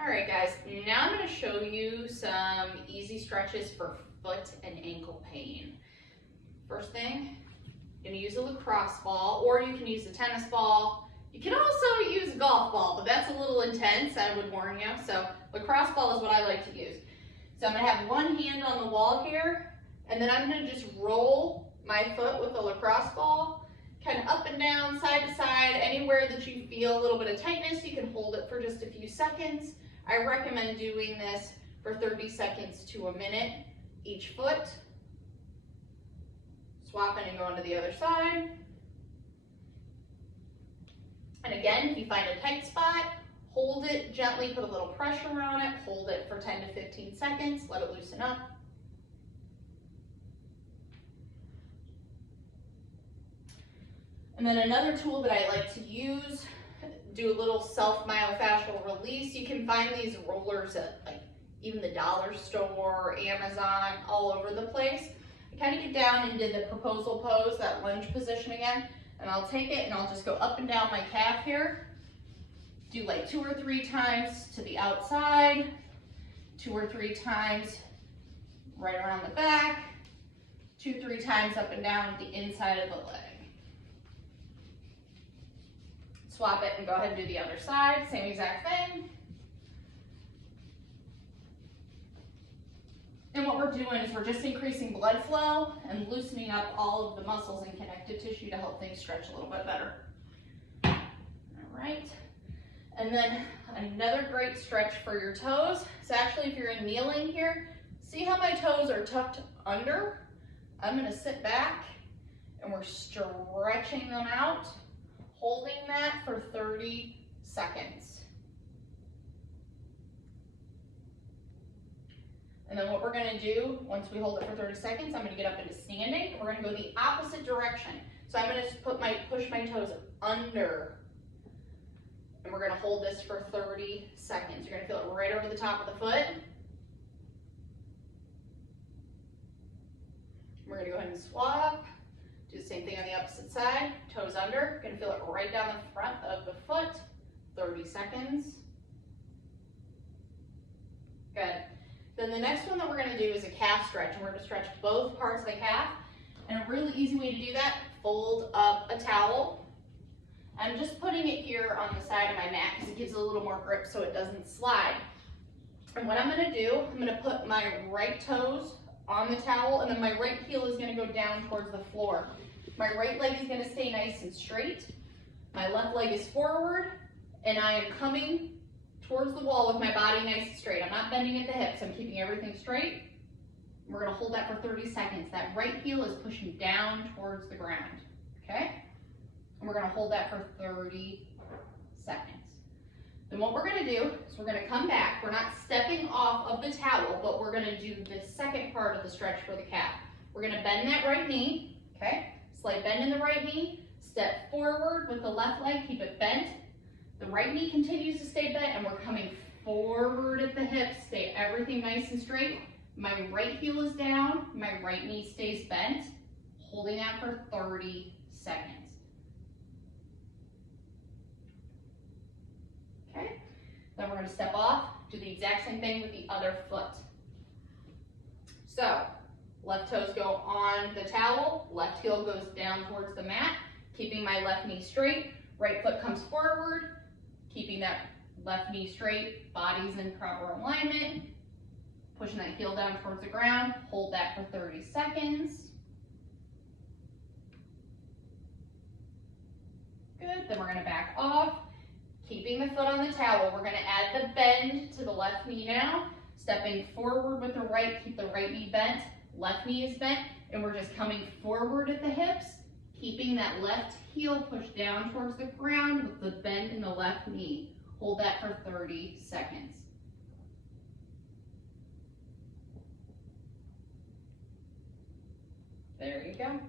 All right, guys, now I'm going to show you some easy stretches for foot and ankle pain. First thing, you're going to use a lacrosse ball, or you can use a tennis ball. You can also use a golf ball, but that's a little intense, I would warn you. So lacrosse ball is what I like to use. So I'm going to have one hand on the wall here, and then I'm going to just roll my foot with the lacrosse ball, kind of up and down, side to side, anywhere that you feel a little bit of tightness. You can hold it for just a few seconds. I recommend doing this for 30 seconds to a minute each foot. Swapping and going to the other side. And again, if you find a tight spot, hold it gently, put a little pressure on it, hold it for 10 to 15 seconds, let it loosen up. And then another tool that I like to use, do a little self-myofascial release. You can find these rollers at like even the dollar store, Amazon, all over the place. I kind of get down into the proposal pose, that lunge position again, and I'll take it and I'll just go up and down my calf here. Do like 2 or 3 times to the outside, 2 or 3 times right around the back, 2 or 3 times up and down the inside of the leg. Swap it and go ahead and do the other side, same exact thing. And what we're doing is we're just increasing blood flow and loosening up all of the muscles and connective tissue to help things stretch a little bit better. All right. And then another great stretch for your toes. So actually, if you're kneeling here, see how my toes are tucked under? I'm gonna sit back and we're stretching them out, holding that for 30 seconds. And then what we're gonna do, once we hold it for 30 seconds, I'm gonna get up into standing. We're gonna go the opposite direction. So I'm gonna push my toes under, and we're gonna hold this for 30 seconds. You're gonna feel it right over the top of the foot. We're gonna go ahead and swap. Do the same thing on the opposite side. Toes under, gonna feel it right down the front of the foot. 30 seconds. Good. Then the next one that we're gonna do is a calf stretch, and we're gonna stretch both parts of the calf. And a really easy way to do that, fold up a towel. I'm just putting it here on the side of my mat because it gives it a little more grip so it doesn't slide. And what I'm gonna do, I'm gonna put my right toes on the towel, and then my right heel is gonna go down towards the floor. My right leg is gonna stay nice and straight. My left leg is forward, and I am coming towards the wall with my body nice and straight. I'm not bending at the hips, I'm keeping everything straight. We're gonna hold that for 30 seconds. That right heel is pushing down towards the ground, okay? And we're gonna hold that for 30 seconds. Then what we're gonna do is we're gonna come back. We're not stepping off of the towel, but we're gonna do the second part of the stretch for the calf. We're gonna bend that right knee, okay? Slight bend in the right knee, step forward with the left leg, keep it bent. The right knee continues to stay bent, and we're coming forward at the hips. Stay everything nice and straight. My right heel is down, my right knee stays bent, holding that for 30 seconds. Okay, then we're gonna step off, do the exact same thing with the other foot. So, left toes go on the towel, left heel goes down towards the mat, keeping my left knee straight, right foot comes forward, keeping that left knee straight, body's in proper alignment, pushing that heel down towards the ground, hold that for 30 seconds. Good, then we're gonna back off, keeping the foot on the towel. We're gonna add the bend to the left knee now, stepping forward with the right, keep the right knee bent, left knee is bent, and we're just coming forward at the hips, keeping that left heel pushed down towards the ground with the bend in the left knee. Hold that for 30 seconds. There you go.